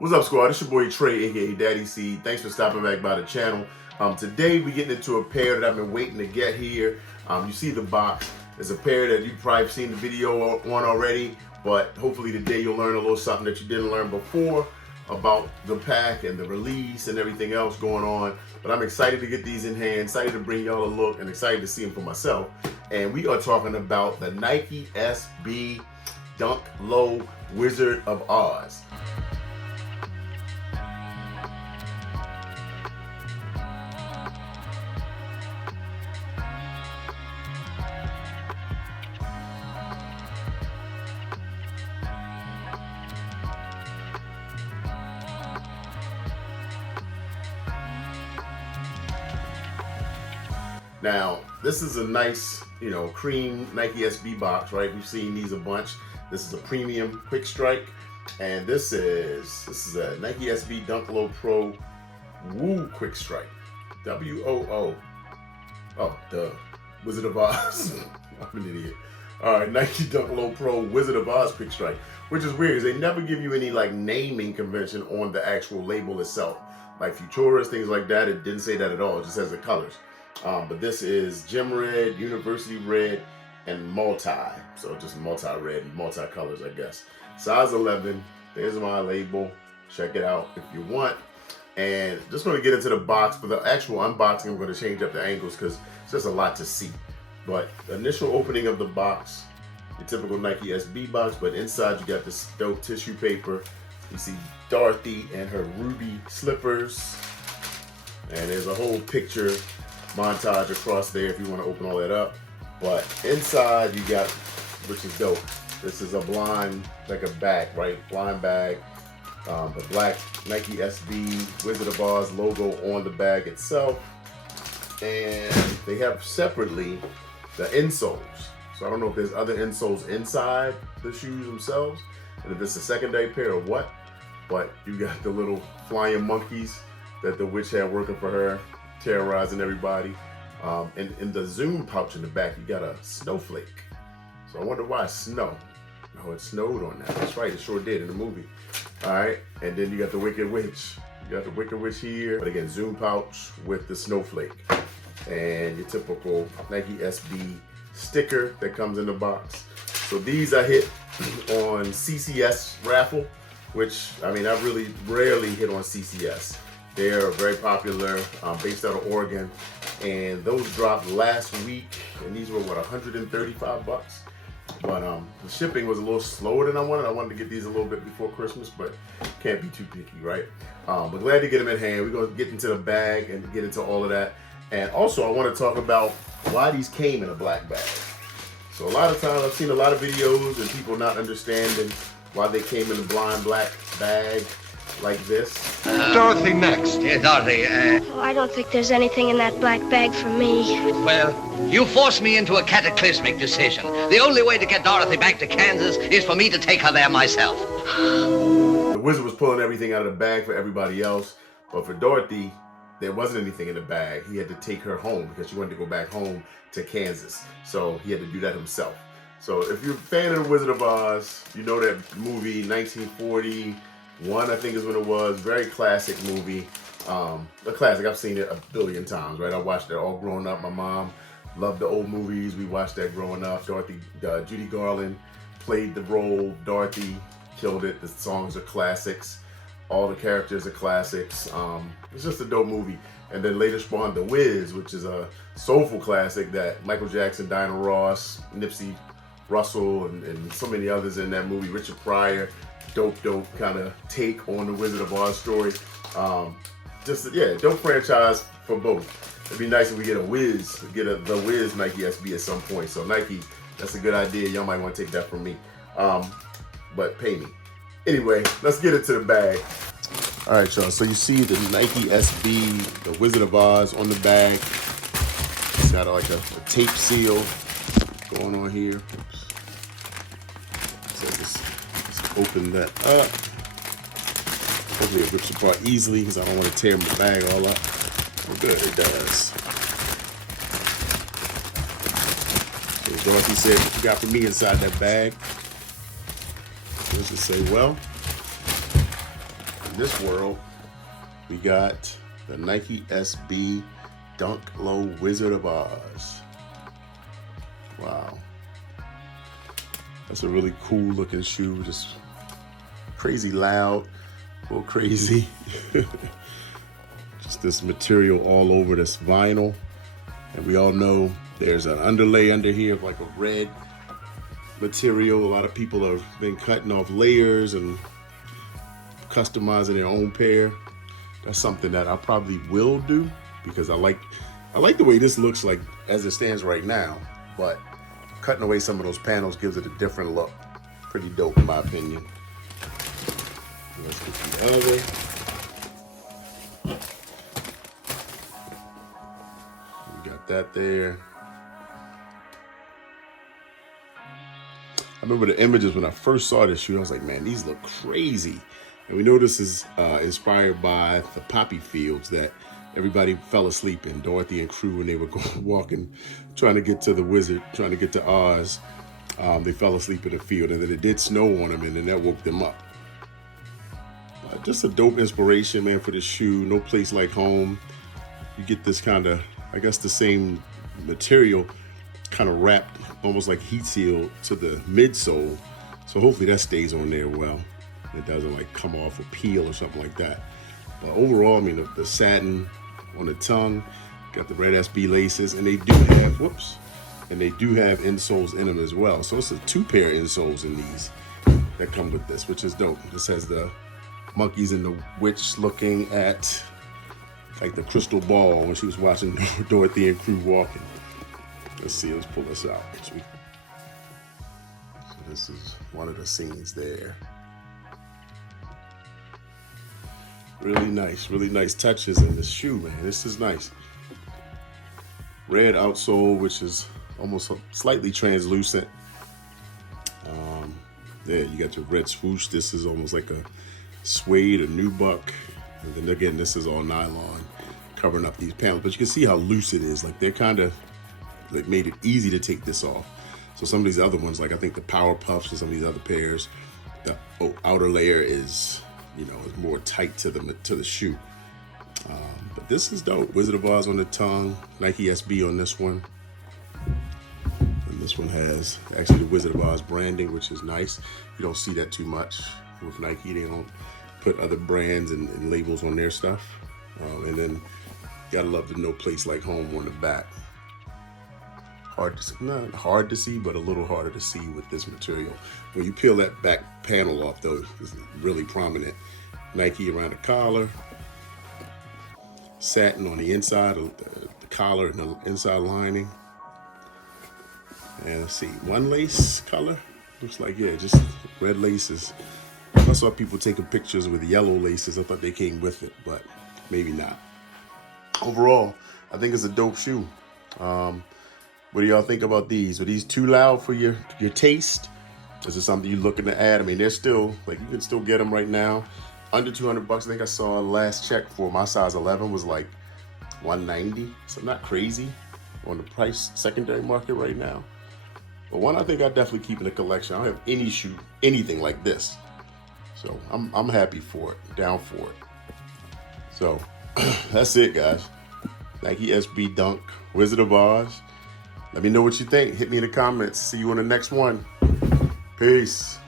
What's up, squad? It's your boy Trey, aka Daddy C. Thanks for stopping back by the channel. Today we getting into a pair that I've been waiting to get here. You see the box. It's a pair that you've probably seen the video on already, but hopefully today you'll learn a little something that you didn't learn before about the pack and the release and everything else going on. But I'm excited to get these in hand, excited to bring y'all a look, and excited to see them for myself. And we are talking about the Nike SB Dunk Low Wizard of Oz. Now, this is a nice, cream Nike SB box, right? We've seen these a bunch. This is a premium quick strike, and this is a Nike SB Dunk Low Pro Woo quick strike. WOO. Oh, duh. Wizard of Oz. I'm an idiot. All right, Nike Dunk Low Pro Wizard of Oz quick strike, which is weird because they never give you any naming convention on the actual label itself. Like Futuras, things like that, it didn't say that at all. It just has the colors. But this is gym red, university red, and multi. So just multi-red and multi-colors, I guess. Size 11. There's my label. Check it out if you want. And just going to get into the box. For the actual unboxing, I'm going to change up the angles because it's just a lot to see. But the initial opening of the box, your typical Nike SB box, but inside you got this dope tissue paper. You see Dorothy and her ruby slippers. And there's a whole picture montage across there if you want to open all that up. But inside you got, which is dope, this is a blind, like a bag, right? Blind bag. The black Nike SB Wizard of Oz logo on the bag itself. And they have separately the insoles. So I don't know if there's other insoles inside the shoes themselves, and if it's a secondary pair or what, but you got the little flying monkeys that the witch had working for her, terrorizing everybody. And in the zoom pouch in the back, you got a snowflake. So I wonder why snow. Oh, it snowed on that. That's right, it sure did in the movie. All right, and then you got the Wicked Witch. You got the Wicked Witch here, but again, zoom pouch with the snowflake. And your typical Nike SB sticker that comes in the box. So these I hit on CCS Raffle, which, I mean, I really rarely hit on CCS. They're very popular, based out of Oregon, and those dropped last week, and these were, what, 135 bucks? But the shipping was a little slower than I wanted. I wanted to get these a little bit before Christmas, but can't be too picky, right? But glad to get them in hand. We're going to get into the bag and get into all of that. And also, I want to talk about why these came in a black bag. So a lot of times, I've seen a lot of videos and people not understanding why they came in a blind black bag like this. Dorothy next. Yeah, Dorothy, Oh, I don't think there's anything in that black bag for me. well, you forced me into a cataclysmic decision. The only way to get Dorothy back to Kansas is for me to take her there myself. The wizard was pulling everything out of the bag for everybody else, but for Dorothy, there wasn't anything in the bag. He had to take her home because she wanted to go back home to Kansas. So he had to do that himself. So if you're a fan of The Wizard of Oz, you know that movie, 1941, I think is when it was. Very classic movie. A classic. I've seen it a billion times, right? I watched it all growing up. My mom loved the old movies. We watched that growing up. Judy Garland played the role. Dorothy killed it. The songs are classics. All the characters are classics. It's just a dope movie. And then later spawned The Wiz, which is a soulful classic that Michael Jackson, Diana Ross, Nipsey Russell, and so many others in that movie. Richard Pryor, dope kind of take on the Wizard of Oz story. Dope franchise for both. It'd be nice if we get The Wiz Nike SB at some point. So Nike, that's a good idea. Y'all might want to take that from me. But pay me. Anyway, let's get into the bag. All right, y'all. So you see the Nike SB, the Wizard of Oz on the bag. It's got like a tape seal going on here. Oops. So let's open that up. Hopefully it rips apart easily because I don't want to tear my bag all up. Oh, good, it does. So Dorothy said, what you got for me inside that bag? Let's just say, well, this world, we got the Nike SB Dunk Low Wizard of Oz. Wow. That's a really cool looking shoe. Just crazy loud, a little crazy. Just this material all over this vinyl. And we all know there's an underlay under here of like a red material. A lot of people have been cutting off layers and customizing their own pair. That's something that I probably will do because I like the way this looks like as it stands right now, but cutting away some of those panels gives it a different look. Pretty dope in my opinion. Let's get the other. We got that there. I remember the images when I first saw this shoe. I was like, man, these look crazy. And we know this is inspired by the poppy fields that everybody fell asleep in. Dorothy and crew, when they were walking, trying to get to the wizard, trying to get to Oz, they fell asleep in the field, and then it did snow on them, and then that woke them up. Just a dope inspiration, man, for the shoe. No place like home. You get this kind of, I guess, the same material, kind of wrapped, almost like heat seal to the midsole. So hopefully that stays on there well. It doesn't like come off or peel or something like that. But overall, I mean, the satin on the tongue, got the red SB laces, and they do have, and they do have insoles in them as well. So it's a 2-pair insoles in these that come with this, which is dope. This has the monkeys and the witch looking at like the crystal ball when she was watching Dorothy and crew walking. Let's see, let's pull this out. So this is one of the scenes there. Really nice touches in this shoe, man. This is nice. Red outsole, which is almost slightly translucent. There, you got your red swoosh. This is almost like a suede or nubuck. And then again, this is all nylon covering up these panels. But you can see how loose it is. Like they're kind of like made it easy to take this off. So some of these other ones, like I think the Power Puffs and some of these other pairs, the outer layer is, you know, is more tight to the shoe. But this is dope. Wizard of Oz on the tongue, Nike SB on this one. And this one has actually the Wizard of Oz branding, which is nice. You don't see that too much with Nike. They don't put other brands and labels on their stuff. And then you gotta love the No Place Like Home on the back. Not hard to see, but a little harder to see with this material. When you peel that back panel off, though, it's really prominent. Nike around the collar, satin on the inside of the collar and the inside lining. And let's see, one lace color. Looks like, yeah, just red laces. I saw people taking pictures with yellow laces. I thought they came with it, but maybe not. Overall, I think it's a dope shoe. What do y'all think about these? Are these too loud for your taste? Is it something you're looking to add? I mean, they're still, like, you can still get them right now. Under 200 bucks. I think I saw last check for my size 11 was like 190. So not crazy on the price secondary market right now. But one I think I definitely keep in the collection. I don't have any shoe, anything like this. So I'm happy for it, down for it. So that's it, guys. Nike SB Dunk, Wizard of Oz. Let me know what you think. Hit me in the comments. See you on the next one. Peace.